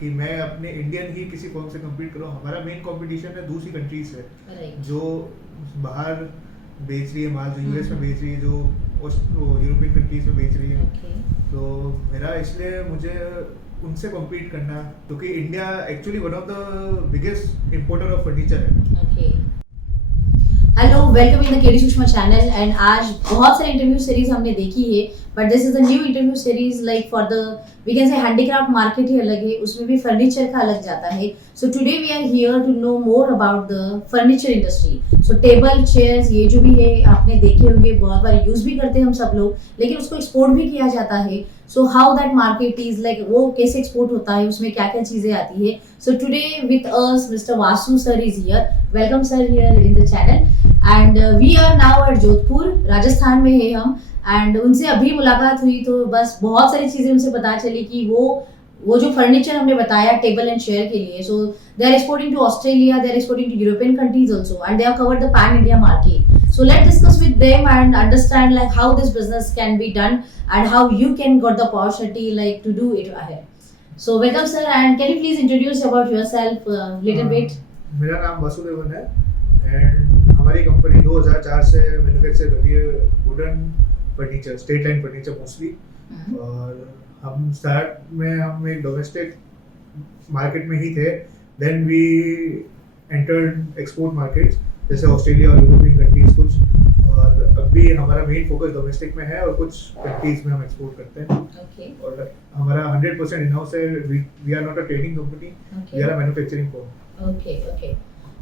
कि मैं अपने इंडियन ही किसी फर्म से कम्पीट करूँ। हमारा मेन कंपटीशन है दूसरी कंट्रीज से राइट। जो बाहर बेच रही है माल, जो यूएस में हम्म। बेच रही है, जो यूरोपियन कंट्रीज में बेच रही है। ओके। तो मेरा इसलिए मुझे उनसे कम्पीट करना, क्योंकि India actually one of the biggest importer of furniture है। Okay. Hello, welcome in the KD Sushma channel. And आज बहुत सारे इंटरव्यू सीरीज हमने देखी है, but this is a new interview series like for the we can say handicraft market ही अलग है, उसमें भी फर्नीचर का अलग जाता है। So today we are here to know more about the furniture industry. So table chairs ये जो भी है आपने देखे होंगे, बहुत बार यूज भी करते हैं हम सब लोग, लेकिन उसको एक्सपोर्ट भी किया जाता है। So how that market is like, वो कैसे एक्सपोर्ट होता है, उसमें क्या क्या चीजें आती है। So today with us mister Vasu sir is here. Welcome sir here in the channel. And we are now at Jodhpur, Rajasthan में है हम। एंड उनसे अभी मुलाकात हुई तो बस बहुत सारी चीजें उनसे पता चली कि वो जो फर्नीचर हमने बताया टेबल एंड चेयर के लिए, so they are exporting to Australia, they are exporting to European countries also, and they have covered the pan India market. So let's discuss with them and understand like how this business can be done and how you can got the opportunity like to do it ahead. So welcome sir, and can you please introduce about yourself little bit? मेरा नाम वासुदेवन है and हमारी company 2004 से manufacture कर रही है wooden furniture, straight line furniture mostly. और हम स्टार्ट में हम एक डोमेस्टिक मार्केट में ही थे, then we entered export markets जैसे ऑस्ट्रेलिया और यूरोपियन कंट्रीज कुछ, और अभी हमारा मेन फोकस डोमेस्टिक में है और कुछ कंट्रीज में हम एक्सपोर्ट करते हैं। Okay. और हमारा 100% इन हाउस है। We are not a trading company, we are a manufacturing firm. Okay, okay.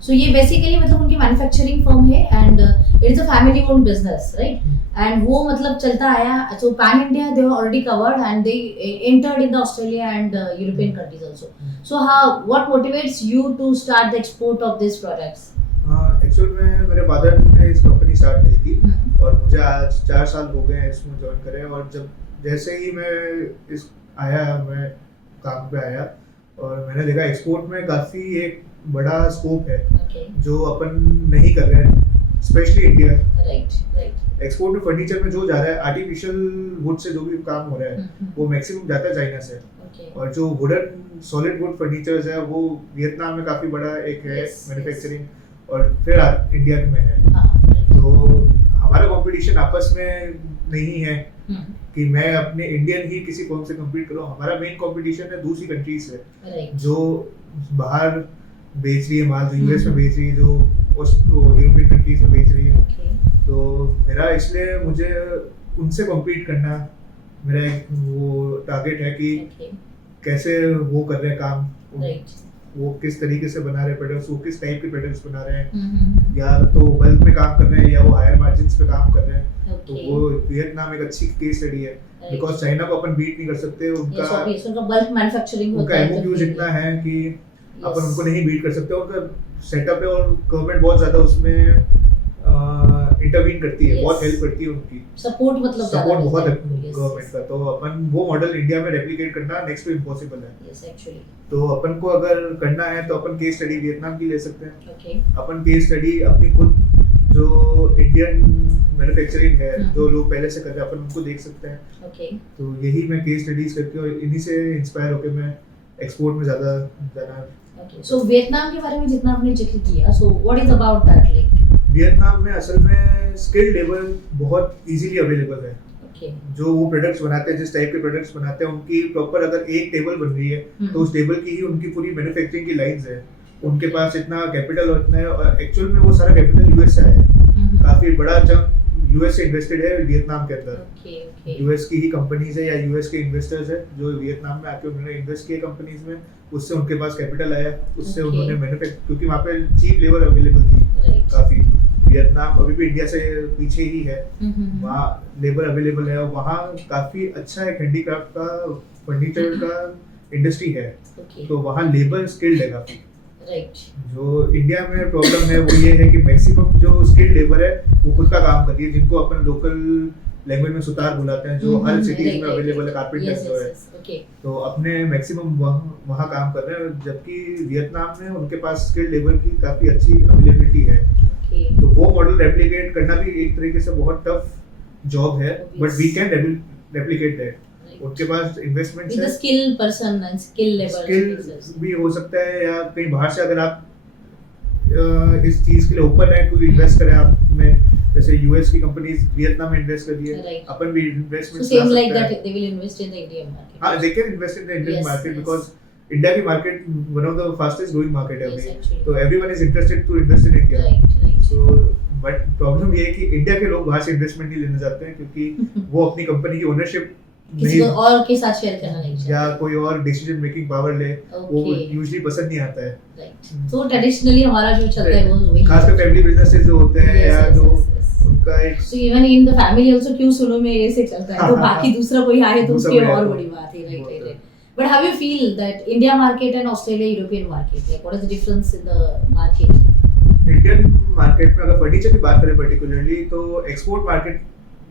So ये बेसिकली मतलब उनकी मैन्युफैक्चरिंग फर्म है and it is a family owned business, right? And वो मतलब चलता आया, so pan India they already covered and they entered in the Australia and European countries also. So how what motivates you to start the export of this products? Actual में मेरे father ने इस company start करी थी और मुझे आज 4 साल हो गए हैं इसमें ज्वाइन करे। और जब जैसे ही मैं काम पे आया और मैंने देखा एक्सपोर्ट में काफ़ी एक बड़ा स्कोप है। Okay. जो अपन नहीं कर रहे हैं, स्पेशली इंडिया। राइट। एक्सपोर्ट में फर्नीचर में जो जा रहा है, आर्टिफिशियल वुड से जो भी काम हो रहा है वो मैक्सिमम जाता है चाइना से। Okay. और जो वुडन सॉलिड वुड फर्नीचर्स है वो वियतनाम में काफ़ी बड़ा एक है मैन्युफैक्चरिंग, और फिर इंडिया में है। तो हमारा कंपटीशन आपस में नहीं है कि मैं अपने इंडियन ही किसी फर्म से कम्पीट करूँ। हमारा मेन कंपटीशन है दूसरी कंट्रीज से जो बाहर बेच रही है माल, जो यूएस में बेच रही है, जो यूरोपियन कंट्रीज में बेच रही है। तो मेरा इसलिए मुझे उनसे कम्पीट करना मेरा एक वो टारगेट है कि कैसे वो कर रहे हैं काम, वो किस तरीके से बना रहे हैं प्रोडक्ट्स, वो किस टाइप के प्रोडक्ट्स बना रहे हैं, या तो बल्क में काम कर रहे हैं या वो हायर मार्जिन्स पे काम कर रहे हैं। तो वो वियतनाम एक अच्छी केस स्टडी है, बिकॉज चाइना को अपन बीट नहीं कर सकते। उनका बल्क मैन्युफैक्चरिंग उनका एमओक्यूज इतना है कि अपन उनको नहीं बीट कर सकते। उनका सेटअप है और गवर्नमेंट बहुत ज्यादा उसमें इंटरवीन करती है, बहुत हेल्प करती है, उनकी सपोर्ट बहुत है गवर्नमेंट का। तो अपन वो मॉडल इंडिया में रेप्लिकेट करना नेक्स्ट टू इम्पॉसिबल है। Yes actually. तो अपन को अगर करना है तो अपन केस स्टडी वियतनाम की ले सकते हैं। ओके। अपन केस स्टडी अपनी खुद जो इंडियन मैन्युफैक्चरिंग है, जो लोग पहले से कर रहे हैं, अपन उनको देख सकते हैं। ओके। तो यही मैं केस स्टडीज करके और इन्हीं से इंस्पायर होकर मैं एक्सपोर्ट में ज़्यादा जाना। ओके। सो वियतनाम के बारे में जितना आपने जिक्र किया, so what is about that like? Vietnam में असल में स्किल्ड लेबर बहुत इजीली अवेलेबल है। Okay. जो वो प्रोडक्ट्स बनाते हैं, जिस टाइप के प्रोडक्ट्स बनाते हैं, उनकी प्रॉपर अगर एक टेबल बन रही है तो उस टेबल की ही उनकी पूरी मैन्युफैक्चरिंग की लाइंस है। उनके पास इतना कैपिटल और इतना है, और एक्चुअल में वो सारा कैपिटल यूएस से आया है। काफी बड़ा चंक यूएस से इन्वेस्टेड है वियतनाम के अंदर। यूएस की ही कंपनीज है या यूएस के इन्वेस्टर्स है जो वियतनाम में आके उन्होंने इन्वेस्ट किए कंपनीज में, उससे उनके पास कैपिटल आया, उससे उन्होंने मैन्युफैक्चर, क्योंकि वहाँ पे चीप लेबर अवेलेबल थी काफी। वियतनाम अभी भी इंडिया से पीछे ही है, वहाँ लेबर अवेलेबल है और वहाँ काफी अच्छा एक हैंडीक्राफ्ट का फर्नीचर का इंडस्ट्री है। तो वहाँ लेबर स्किल्ड है काफी। जो इंडिया में प्रॉब्लम है वो ये है कि मैक्सिमम जो स्किल्ड लेबर है वो खुद का काम कर रही है, जिनको अपन लोकल लैंग्वेज में सुतार बुलाते हैं, जो हर सिटीज में अवेलेबल है, कारपेंटर जो है। तो अपने मैक्सिमम वहाँ काम कर रहे हैं, जबकि वियतनाम में उनके पास स्किल्ड लेबर की काफी अच्छी अवेलेबिलिटी है। तो वो मॉडल रेप्लिकेट करना भी एक तरीके से बहुत टफ जॉब है, but we can replicate that. Right. उनके पास इन्वेस्टमेंट With है, the skill person and skill level. Skill भी हो सकता है, या कहीं बाहर से अगर आप इस चीज के लिए ओपन है कोई इन्वेस्ट करे आप में, जैसे यूएस की कंपनीज वियतनाम में इन्वेस्ट कर रही है, Right. अपन भी So investment same like that, they will invest in the Indian market. हाँ, they can invest in the Indian Yes, market yes. because India की market one of the fastest growing market है Yes, अभी, actually. तो everyone is interested to invest in India. Right, right. So but problem ये है कि India के लोग बाहर से इन्वेस्टमेंट नहीं लेना चाहते हैं, क्योंकि वो अपनी कंपनी की ओनरशिप किसी को और के साथ शेयर करना नहीं या चाहते. कोई और डिसीजन मेकिंग पावर ले, वो Okay. यूजुअली पसंद नहीं आता है. Right. So traditionally हमारा जो चलता है वो वही. खासकर फैमिली बिजनेसेस जो होते हैं Yes, या yes, जो yes, yes. उनका एक So even in the family also क्यों शुरू में ऐसे चलता है, तो बाकी दूसरा कोई आए तो दूसरा उसकी कोई आए और तो बड़ी बात है. Right, बहुत right, है. right. But how you feel that India market and Australia European market, like what is the difference in the market? Indian market में अगर फर्नीचर की बात करें पर्टिकुलरली, तो एक्सपोर्ट मार्केट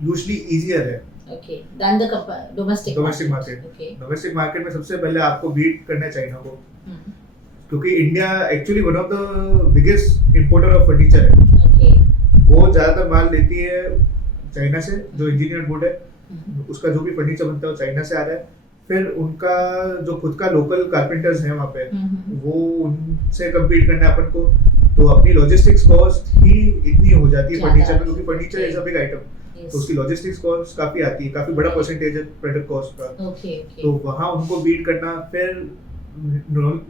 यूजुअली इजियर है Okay, than the domestic domestic market. Okay. Domestic market में सबसे पहले आपको बीट करना है चाइना को, Hmm. क्योंकि India actually one of the biggest importer of furniture है. Okay. वो ज्यादातर माल लेती है चाइना से, जो इंजीनियर्ड वुड है Hmm. उसका जो भी फर्नीचर बनता है वो चाइना से आ रहा है. फिर उनका जो खुद का लोकल कारपेंटर्स हैं वहाँ पे, Hmm. वो उनसे कम्पीट करना है अपन को, तो अपनी लॉजिस्टिक्स कॉस्ट ही इतनी हो जाती है ज्यादा फर्नीचर में, आती क्योंकि है. Furniture is a big item, Yes. तो उसकी लॉजिस्टिक्स कॉस्ट काफी आती है, काफी बड़ा परसेंटेज है प्रोडक्ट कॉस्ट का. Okay, okay. तो वहाँ उनको बीट करना, फिर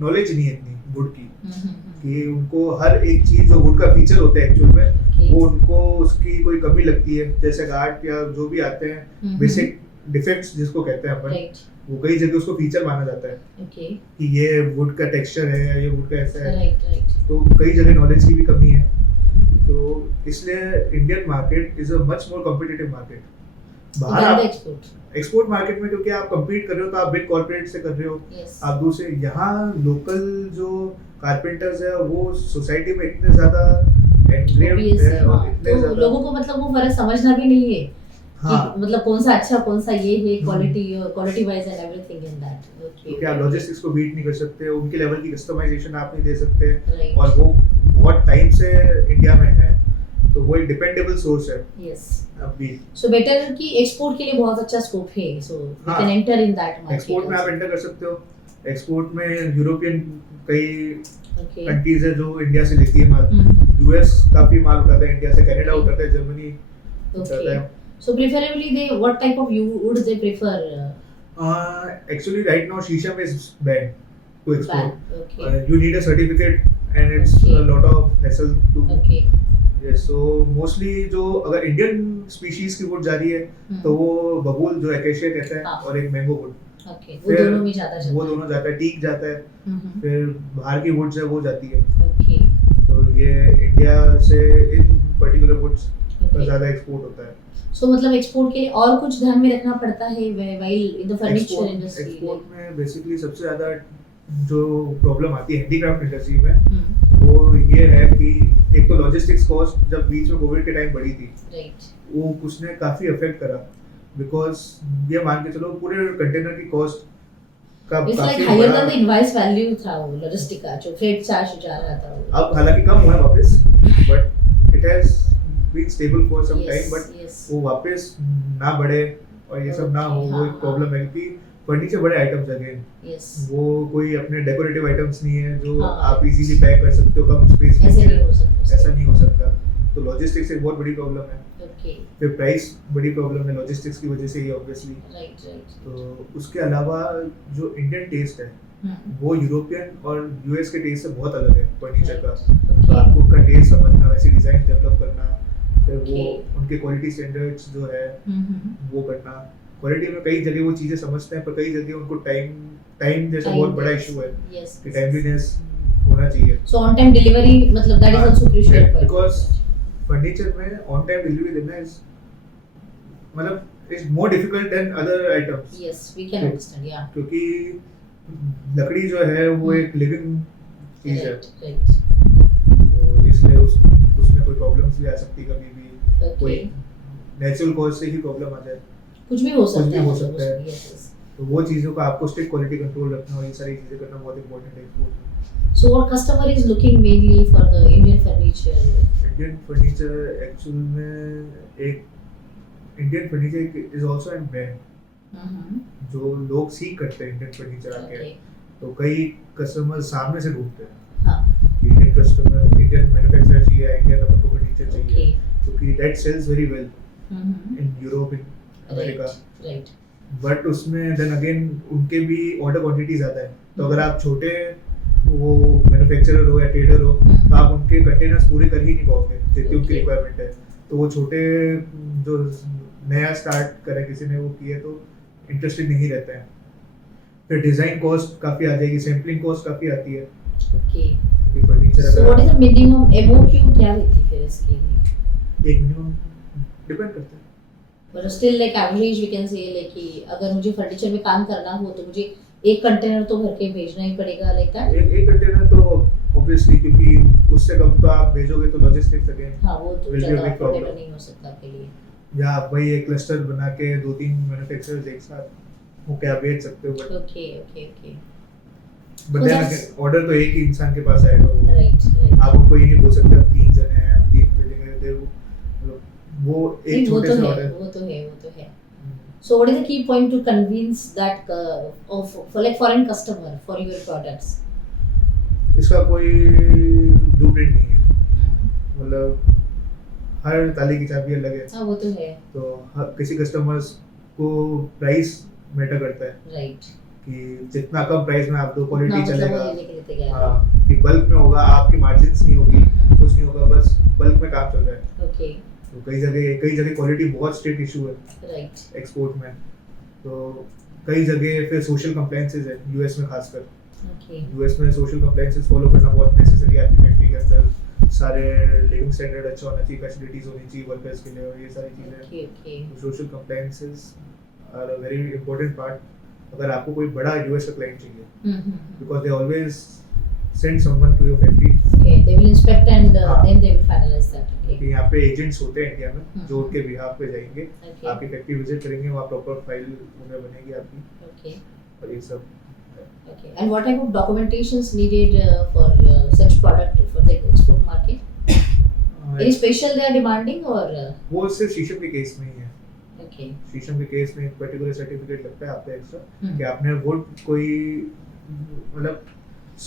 नॉलेज नहीं है इतनी वुड की, Hmm. कि उनको हर एक चीज जो वुड का फीचर होता है एक्चुअल में, Okay. वो उनको उसकी कोई कमी लगती है, जैसे गार्ड या जो भी आते हैं Mhm. बेसिक डिफेक्ट्स जिसको कहते हैं अपन, Right. वो कई जगह उसको फीचर माना जाता है Okay. कि ये वुड का टेक्सचर है या ये वुड का ऐसा है, Right, right. तो कई जगह नॉलेज की भी कमी है. तो इसलिए Indian market is a much more competitive market. बाहर Than the आप export. एक्सपोर्ट मार्केट में क्योंकि आप compete कर रहे हो तो आप बिग कॉर्पोरेट से कर रहे हो, Yes. आप दूसरे, यहाँ लोकल जो कारपेंटर्स है वो सोसाइटी में इतने ज्यादा एनग्रेव्ड Obvious है है, और हाँ. इतने तो ज्यादा, लोगों को मतलब वो फर्क समझना भी नहीं है हाँ, कि मतलब कौन सा अच्छा कौन सा ये है, quality wise and everything in that. क्योंकि आप लॉजिस्टिक्स को बीट नहीं कर सकते, उनके लेवल की कस्टमाइजेशन आप नहीं दे सकते, Right. और वो बहुत टाइम से इंडिया में है, तो वो एक डिपेंडेबल सोर्स है Yes. अभी. So better कि एक्सपोर्ट के लिए बहुत अच्छा स्कोप है. So we हाँ. can enter in that market. Export में आप also. एंटर कर सकते हो. एक्सपोर्ट में यूरोपियन कई Okay. कंट्रीज है जो इंडिया से लेती है माल, Mhm. यूएस काफी माल उठाता है इंडिया से, कनाडा उठाता है, जर्मनी उठाता Okay. है. So preferably they what type of wood they prefer? Actually right now शीशम is banned to export. Okay. You need a certificate and it's Okay. a lot of hassle to. Okay. Yes, so mostly जो अगर Indian species की would जा रही है Hmm. तो वो बबूल जो एकेशिया कहते हैं, हाँ. और एक मैंगो वुड, Okay. वो फिर दोनों में ज्यादा चलता वो है. दोनों जाता है, टीक जाता है, Mhm. फिर बाहर की वुड्स है वो जाती है. Okay. तो ये इंडिया से इन पर्टिकुलर वुड्स का Okay. ज्यादा एक्सपोर्ट होता है. So मतलब एक्सपोर्ट के लिए और कुछ ध्यान में रखना पड़ता है while in the furniture industry. Export में बेसिकली सबसे ज्यादा जो प्रॉब्लम आती है हैंडीक्राफ्ट इंडस्ट्री में, Hmm. वो ये है कि एक तो लॉजिस्टिक्स कॉस्ट जब बीच में कोविड के टाइम बढ़ी थी, Right. वो उसने काफी अफेक्ट करा, बिकॉज ये मान के चलो पूरे कंटेनर की कॉस्ट का It's like काफी higher बड़ा, than the invoice value था वो लॉजिस्टिक का जो फ्रेट चार्ज जा रहा था वो. अब हालांकि कम हुआ है वापस, but it has been stable for some time, but yes. वो वापस ना बढ़े और ये सब ना हो, Okay, वो हाँ, एक प्रॉब्लम है, क्योंकि फर्नीचर बड़े आइटम्स अगेन, Yes. वो कोई अपने डेकोरेटिव आइटम्स नहीं है जो हाँ. आप इजीली पैक कर सकते हो कम स्पेस में, ऐसे नहीं हो सकता. ऐसा नहीं हो सकता. तो लॉजिस्टिक्स एक बहुत बड़ी प्रॉब्लम है. Okay. फिर प्राइस बड़ी प्रॉब्लम है लॉजिस्टिक्स की वजह से ही ऑब्वियसली. Right, right. तो उसके अलावा जो इंडियन टेस्ट है Hmm. वो यूरोपियन और यूएस के टेस्ट से बहुत अलग है फर्नीचर का. तो Okay. आपको उनका टेस्ट समझना, वैसे डिजाइन डेवलप करना, फिर वो Okay. उनके क्वालिटी स्टैंडर्ड्स जो है Mhm. वो करना. क्वालिटी में कई जगह वो चीजें समझते हैं, पर कई जगह उनको टाइम जैसा Time बहुत बड़ा yes. इशू है Yes. कि टाइमलीनेस होना चाहिए. So on time delivery मतलब that is हाँ, also crucial yeah, point. because furniture में ऑन टाइम डिलीवरी देना इज मतलब is more difficult than other items, Yes, we can understand. Yeah. क्योंकि लकड़ी जो है वो एक लिविंग चीज है, Right. Right. तो इसलिए उसमें कोई प्रॉब्लम्स भी आ सकती है कभी भी, कोई Okay. नेचुरल कॉज से ही प्रॉब्लम आ जाए, कुछ भी हो कुछ सकता भी है. हो मतलब सकता है. उसमें. Yes, yes. तो वो चीज़ों का आपको स्ट्रिक्ट क्वालिटी कंट्रोल रखना और ये सारी चीज़ें करना बहुत इंपॉर्टेंट है एक्सपोर्ट में. So what customer is looking mainly for the Indian furniture? Indian furniture actual में एक Indian furniture is also an brand. जो लोग सीख करते हैं इंडियन फर्नीचर आके, ओके तो कई कस्टमर सामने से ढूंढते हैं हाँ कि इंडियन कस्टमर, इंडियन मैन्युफैक्चरर चाहिए, इंडियन अपन को फर्नीचर चाहिए, ओके क्योंकि that sells very well in Europe, in America. Right but उसमें देन अगेन उनके भी ऑर्डर क्वांटिटी ज़्यादा है, तो अगर आप छोटे वो मैन्युफैक्चरर हो या ट्रेडर हो तो आप उनके कंटेनर्स पूरे कर ही नहीं पाओगे जितनी उनकी Okay. रिक्वायरमेंट है। तो वो छोटे जो नया स्टार्ट करे किसी ने वो किया तो इंटरेस्टेड नहीं रहते हैं। फिर डिज़ाइन कॉस्ट काफ़ी आ जाएगी, सैम्पलिंग कॉस्ट काफ़ी आती है ओके क्योंकि furniture so what is the minimum MOQ क्या रहती फिर इसके लिए? एक मिनिमम डिपेंड करता है। But still like average we can say like कि अगर मुझे फर्नीचर में काम करना हो तो मुझे एक कंटेनर तो भर के भेजना ही पड़ेगा लाइक दैट। एक कंटेनर तो ऑब्वियसली, क्योंकि उससे कम तो आप भेजोगे तो लॉजिस्टिक्स अगेन हाँ वो तो will be a ज़्यादा big problem. अफोर्डेबल नहीं हो सकता आपके लिए। या आप वही एक क्लस्टर बना के 2-3 मैन्युफैक्चरर्स एक साथ वो क्या बेच सकते हो, but okay okay okay then again order तो एक ही इंसान के पास आएगा। वो राइट आप उनको ये नहीं बोल सकते हम 3 जने हैं, हम 3 भेजेंगे, दे वो एक वो छोटे तो से है ऑर्डर। वो तो है वो तो है। So what is the key point to convince that for like foreign customer for your products? इसका कोई ब्लूप्रिंट नहीं है, मतलब हर ताले की चाबी अलग है, हाँ वो तो है तो किसी कस्टमर्स को प्राइस मैटर करता है राइट कि जितना कम प्राइस में आप दो क्वालिटी चलेगा। लेते गया हाँ, कि बल्क में होगा, आपकी मार्जिन्स नहीं होगी, कुछ नहीं होगा, बस बल्क में काम चल रहा है। ओके तो कई जगह क्वालिटी बहुत स्ट्रिक्ट इशू है राइट एक्सपोर्ट में, तो कई जगह फिर सोशल कंप्लायंसेस है यूएस में खासकर। ओके यूएस में सोशल कंप्लायंसेस फॉलो करना बहुत नेसेसरी है। आपकी फैक्ट्री के अंदर सारे लिविंग स्टैंडर्ड अच्छा होना चाहिए, फैसिलिटीज होनी चाहिए वर्कर्स के लिए, और ये सारी चीज़ें। Okay okay social compliances are a very important part अगर आपको कोई बड़ा यूएस का क्लाइंट चाहिए, because they always send someone to your factory. Okay they will inspect and हाँ। Then they will finalize that. क्योंकि यहाँ पे एजेंट्स होते हैं इंडिया में जो उनके बिहाफ पे जाएंगे, ओके आपकी फैक्ट्री विजिट करेंगे, वहाँ प्रॉपर फाइल उन्हें बनेगी आपकी, ओके और ये सब। okay and what type of documentations needed for such product for the export market? Any special they are demanding or वो सिर्फ शीशम के केस में ही है। okay शीशम के केस में एक पर्टिकुलर सर्टिफिकेट लगता है आपका एक्स्ट्रा हम्म। कि आपने वुड कोई मतलब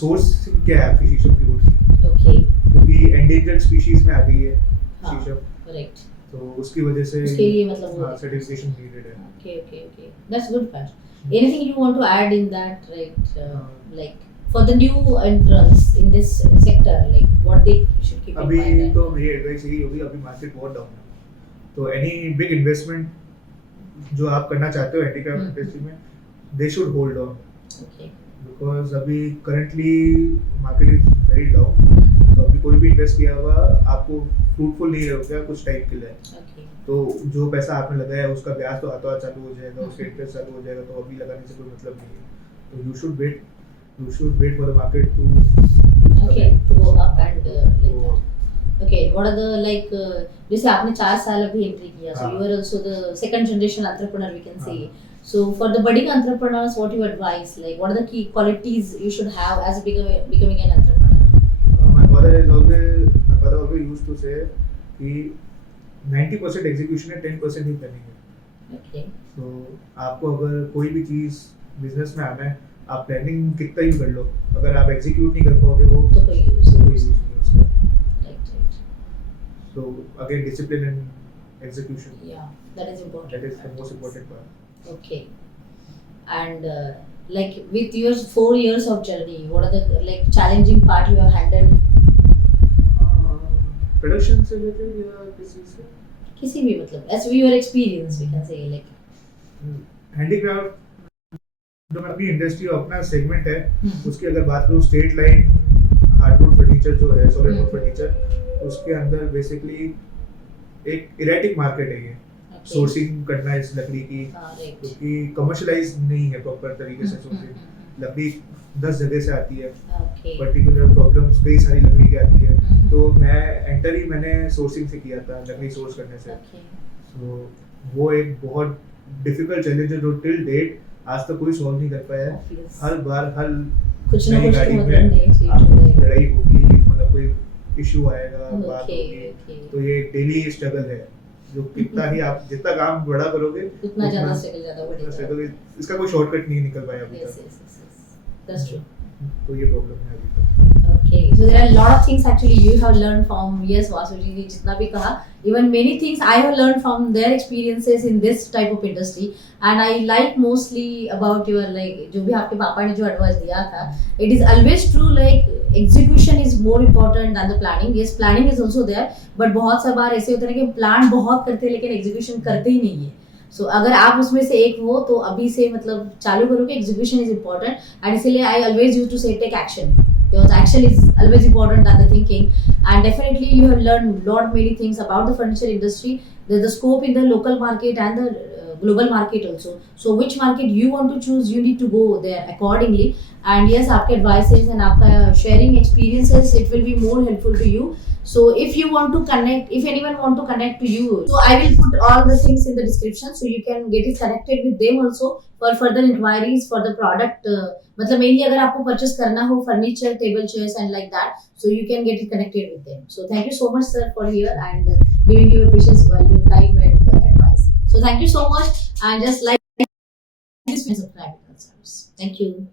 सोर्स क्या है आपकी शीशम की वुड की, okay क्योंकि एंडेंजर्ड स्पीशीज में आ गई है हाँ। शीशम, correct तो उसकी वजह से उसके लिए मतलब वो सर्टिफिकेशन नीडेड है। okay okay okay that's good part. Anything you want to add in that, right? Like for the new entrants in this sector, like what they should keep in अभी mind? तो मेरी advice यही होगी, अभी market बहुत down है, तो any big investment जो आप करना चाहते हो हैंडीक्राफ्ट इंडस्ट्री में, they should hold on, Okay. Because अभी currently market is very down. तो अभी कोई भी इन्वेस्ट किया हुआ आपको फ्रूटफुल नहीं होगा कुछ टाइम के लिए, Okay. तो जो पैसा आपने लगाया है उसका ब्याज तो हाथों हाथ चालू हो जाएगा, उसका इंटरेस्ट चालू हो जाएगा, तो अभी लगाने से कोई मतलब नहीं है। तो you should wait for the market to Okay. To go up and like that. Okay. What are the like? जैसे आपने 4 साल अभी एंट्री किया, so हाँ। you are also the second generation entrepreneur, we can say. हाँ। So for the budding entrepreneurs, what you advise? Like, what are the key qualities you should have as becoming an entrepreneur? my father always used to say कि 90% execution है, 10% ही planning है। Okay. तो आपको अगर कोई भी चीज़ business में आना है, आप प्लानिंग कितना ही कर लो, अगर आप एग्जीक्यूट नहीं कर पाओगे वो तो कोई use तो कोई नहीं। यूज नहीं है उसका। Right. Right. So again, discipline and execution, Yeah, that is important. that is the most important part. Okay. And like with your 4 years of journey, what are the like challenging part you have handled? Production से related या किसी से? किसी भी मतलब as your experience we can say like. Handicraft जो अपनी industry अपना सेगमेंट है, हम्म। उसकी अगर बात करूँ, स्ट्रेट लाइन हार्डवुड फर्नीचर जो है, सॉलिड वुड हम्म। फर्नीचर, उसके अंदर बेसिकली एक इरेटिक मार्केट है ये, Okay. सोर्सिंग करना है इस लकड़ी की, Right. क्योंकि कमर्शलाइज नहीं है प्रॉपर तरीके से सोर्सिंग। लकड़ी 10 जगह से आती है, Okay. पर्टिकुलर प्रॉब्लम्स कई सारी लकड़ी की आती है, हम्म। तो मैं एंटर ही मैंने सोर्सिंग से किया था, लकड़ी सोर्स करने से। Okay. तो वो एक बहुत डिफिकल्ट चैलेंज है जो टिल डेट आज तक कोई सॉल्व नहीं कर पाया है। Obvious. हर बार हर कुछ ना नई कुछ तो गाड़ी मतलब में नई चीज आपको होगी। लड़ाई होगी, मतलब कोई इशू आएगा, बात Okay. होगी, Okay. तो ये डेली स्ट्रगल है। जो कितना ही आप जितना काम बड़ा करोगे उतना ज्यादा स्ट्रगल ज्यादा उतना बढ़ेगा। struggle इसका कोई शॉर्टकट नहीं निकल पाया अभी Yes, तक। yes, yes, yes. That's true. तो ये प्रॉब्लम है अभी तक। Okay, so there are a lot of things actually you have learned from, yes, Vasuji ने जितना भी कहा, even many things I have learned from their experiences in this type of industry, and I like mostly about your like जो भी आपके पापा ने जो advice दिया था, it is always true like execution is more important than the planning. Yes, planning is also there, but बहुत सा बार ऐसे होता है कि plan बहुत करते हैं लेकिन execution करते ही नहीं है। सो अगर आप उसमें से एक हो तो अभी से मतलब चालू करो कि एग्जीक्यूशन इज इम्पोर्टेंट, एंड इसीलिए I always use to say take action because action is always important than the thinking, and definitely you have learned lot many things about the furniture industry, the scope in the local market and the global market also. So which market you want to choose, you need to go there accordingly. And yes, आपके advices and आपका sharing experiences, it will be more helpful to you. So if you want to connect, if anyone want to connect to you, so I will put all the things in the description so you can get it connected with them also for further inquiries for the product. मतलब mainly अगर आपको purchase करना हो furniture, table, chairs and like that, so you can get it connected with them. So thank you so much sir for here and giving your precious value time and advice. So thank you so much, and just like this and subscribe to our channel. Thank you.